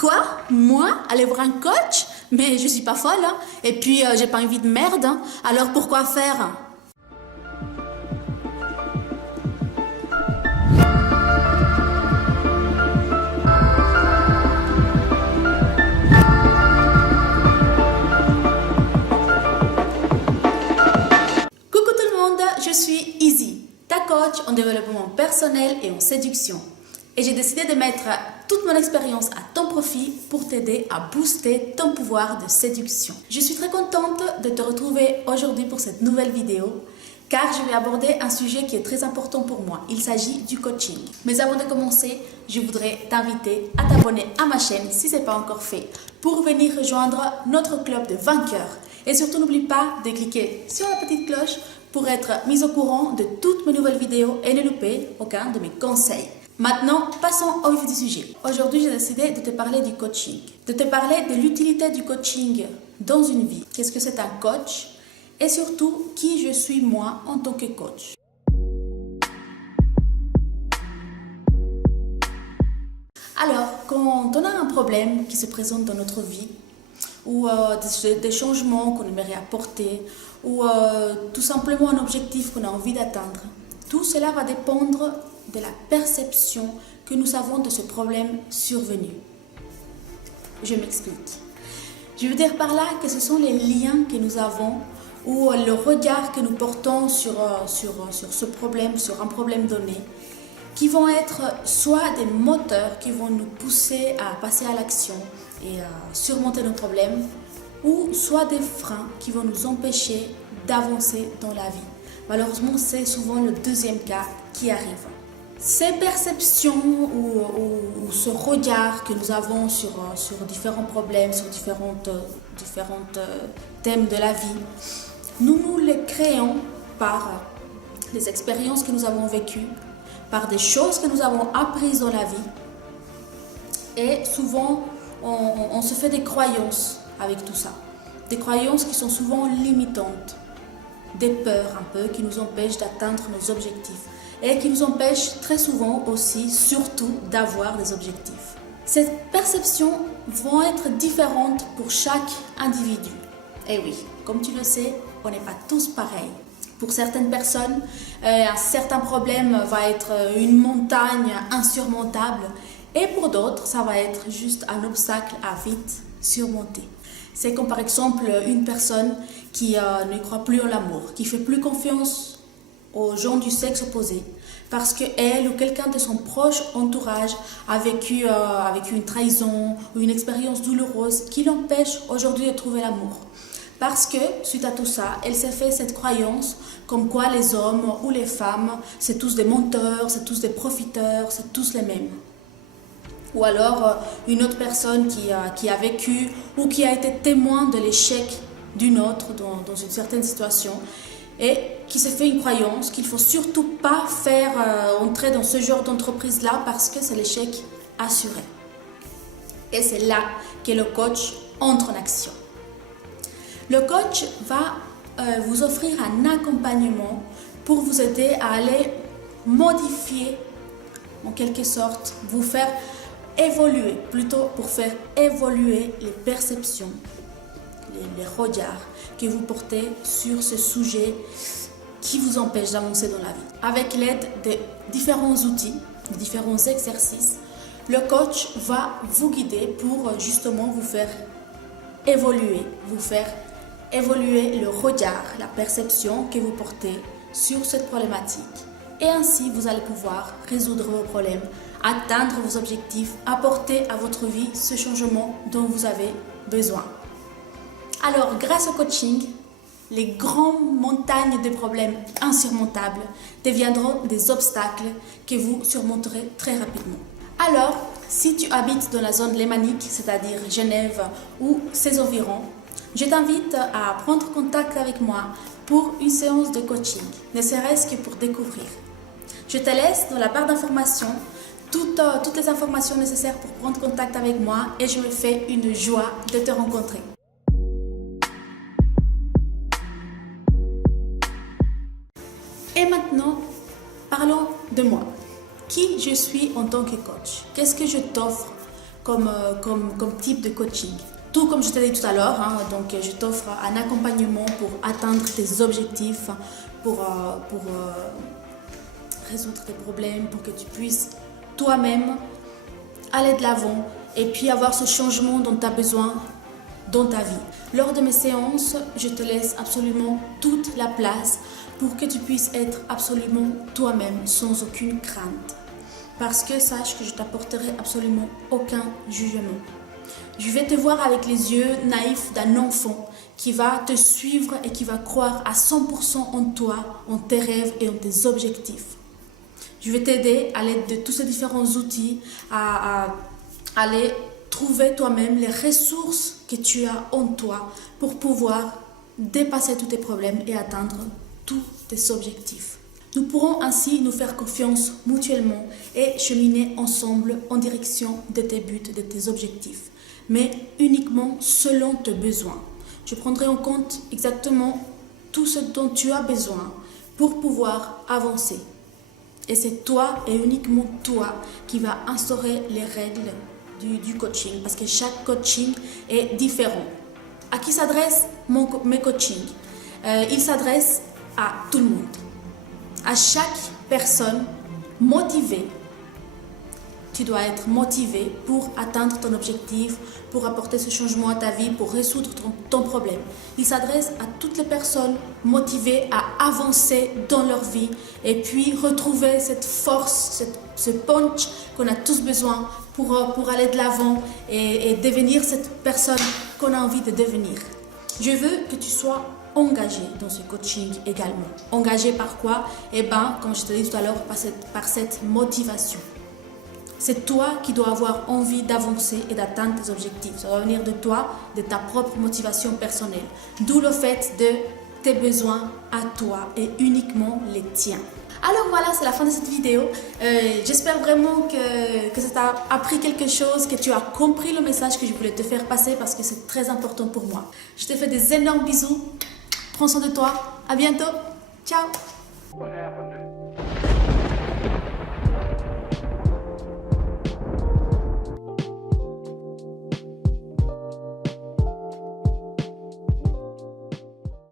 Quoi? Moi? Aller voir un coach? Mais je suis pas folle, hein. Et puis, j'ai pas envie de merde, hein. Alors pourquoi faire? Coucou tout le monde, je suis Izzy, ta coach en développement personnel et en séduction. Et j'ai décidé de mettre toute mon expérience à ton profit pour t'aider à booster ton pouvoir de séduction. Je suis très contente de te retrouver aujourd'hui pour cette nouvelle vidéo car je vais aborder un sujet qui est très important pour moi. Il s'agit du coaching. Mais avant de commencer, je voudrais t'inviter à t'abonner à ma chaîne si ce n'est pas encore fait pour venir rejoindre notre club de vainqueurs. Et surtout, n'oublie pas de cliquer sur la petite cloche pour être mise au courant de toutes mes nouvelles vidéos et ne louper aucun de mes conseils. Maintenant, passons au vif du sujet. Aujourd'hui, j'ai décidé de te parler du coaching, de te parler de l'utilité du coaching dans une vie. Qu'est-ce que c'est un coach? Et surtout, qui je suis moi en tant que coach. Alors, quand on a un problème qui se présente dans notre vie, ou des changements qu'on aimerait apporter, ou tout simplement un objectif qu'on a envie d'atteindre, tout cela va dépendre de la perception que nous avons de ce problème survenu. Je m'explique. Je veux dire par là que ce sont les liens que nous avons ou le regard que nous portons sur ce problème, sur un problème donné, qui vont être soit des moteurs qui vont nous pousser à passer à l'action et à surmonter nos problèmes, ou soit des freins qui vont nous empêcher d'avancer dans la vie. Malheureusement, c'est souvent le deuxième cas qui arrive. Ces perceptions ou ce regard que nous avons sur différents problèmes, sur différents thèmes de la vie, nous les créons par les expériences que nous avons vécues, par des choses que nous avons apprises dans la vie. Et souvent, on se fait des croyances avec tout ça. Des croyances qui sont souvent limitantes. Des peurs un peu qui nous empêchent d'atteindre nos objectifs. Et qui nous empêchent très souvent aussi, surtout, d'avoir des objectifs. Ces perceptions vont être différentes pour chaque individu. Et oui, comme tu le sais, on n'est pas tous pareils. Pour certaines personnes, un certain problème va être une montagne insurmontable. Et pour d'autres, ça va être juste un obstacle à vite surmonter. C'est comme par exemple une personne qui ne croit plus en l'amour, qui fait plus confiance aux gens du sexe opposé parce qu'elle ou quelqu'un de son proche entourage a vécu une trahison ou une expérience douloureuse qui l'empêche aujourd'hui de trouver l'amour. Parce que, suite à tout ça, elle s'est fait cette croyance comme quoi les hommes ou les femmes, c'est tous des menteurs, c'est tous des profiteurs, c'est tous les mêmes. Ou alors une autre personne qui a vécu ou qui a été témoin de l'échec d'une autre dans une certaine situation et qui s'est fait une croyance qu'il ne faut surtout pas faire entrer dans ce genre d'entreprise-là parce que c'est l'échec assuré. Et c'est là que le coach entre en action. Le coach va vous offrir un accompagnement pour vous aider à aller modifier, en quelque sorte, vous faire évoluer, plutôt pour faire évoluer les perceptions, les regards que vous portez sur ce sujet qui vous empêche d'avancer dans la vie. Avec l'aide de différents outils, de différents exercices, le coach va vous guider pour justement vous faire évoluer le regard, la perception que vous portez sur cette problématique. Et ainsi, vous allez pouvoir résoudre vos problèmes, atteindre vos objectifs, apporter à votre vie ce changement dont vous avez besoin. Alors, grâce au coaching, les grandes montagnes de problèmes insurmontables deviendront des obstacles que vous surmonterez très rapidement. Alors, si tu habites dans la zone lémanique, c'est-à-dire Genève ou ses environs, je t'invite à prendre contact avec moi pour une séance de coaching, ne serait-ce que pour découvrir. Je te laisse dans la barre d'informations toutes les informations nécessaires pour prendre contact avec moi et je me fais une joie de te rencontrer. Et maintenant, parlons de moi. Qui je suis en tant que coach? Qu'est-ce que je t'offre comme type de coaching. Tout comme je t'ai dit tout à l'heure, hein, donc je t'offre un accompagnement pour atteindre tes objectifs, pour résoudre tes problèmes, pour que tu puisses toi-même aller de l'avant et puis avoir ce changement dont tu as besoin dans ta vie. Lors de mes séances, je te laisse absolument toute la place pour que tu puisses être absolument toi-même sans aucune crainte. Parce que sache que je t'apporterai absolument aucun jugement. Je vais te voir avec les yeux naïfs d'un enfant qui va te suivre et qui va croire à 100% en toi, en tes rêves et en tes objectifs. Je vais t'aider à l'aide de tous ces différents outils à aller trouver toi-même les ressources que tu as en toi pour pouvoir dépasser tous tes problèmes et atteindre tous tes objectifs. Nous pourrons ainsi nous faire confiance mutuellement et cheminer ensemble en direction de tes buts, de tes objectifs, mais uniquement selon tes besoins. Je prendrai en compte exactement tout ce dont tu as besoin pour pouvoir avancer. Et c'est toi et uniquement toi qui va instaurer les règles du coaching, parce que chaque coaching est différent. À qui s'adressent mes coachings? Ils s'adressent à tout le monde, à chaque personne motivée. Tu dois être motivé pour atteindre ton objectif, pour apporter ce changement à ta vie, pour résoudre ton problème. Il s'adresse à toutes les personnes motivées à avancer dans leur vie et puis retrouver cette force, ce punch qu'on a tous besoin pour aller de l'avant et devenir cette personne qu'on a envie de devenir. Je veux que tu sois engagé dans ce coaching également. Engagé par quoi? Eh bien, comme je te l'ai dit tout à l'heure, par cette motivation. C'est toi qui dois avoir envie d'avancer et d'atteindre tes objectifs. Ça va venir de toi, de ta propre motivation personnelle. D'où le fait de tes besoins à toi et uniquement les tiens. Alors voilà, c'est la fin de cette vidéo. J'espère vraiment que ça t'a appris quelque chose, que tu as compris le message que je voulais te faire passer parce que c'est très important pour moi. Je te fais des énormes bisous. Prends soin de toi. À bientôt. Ciao.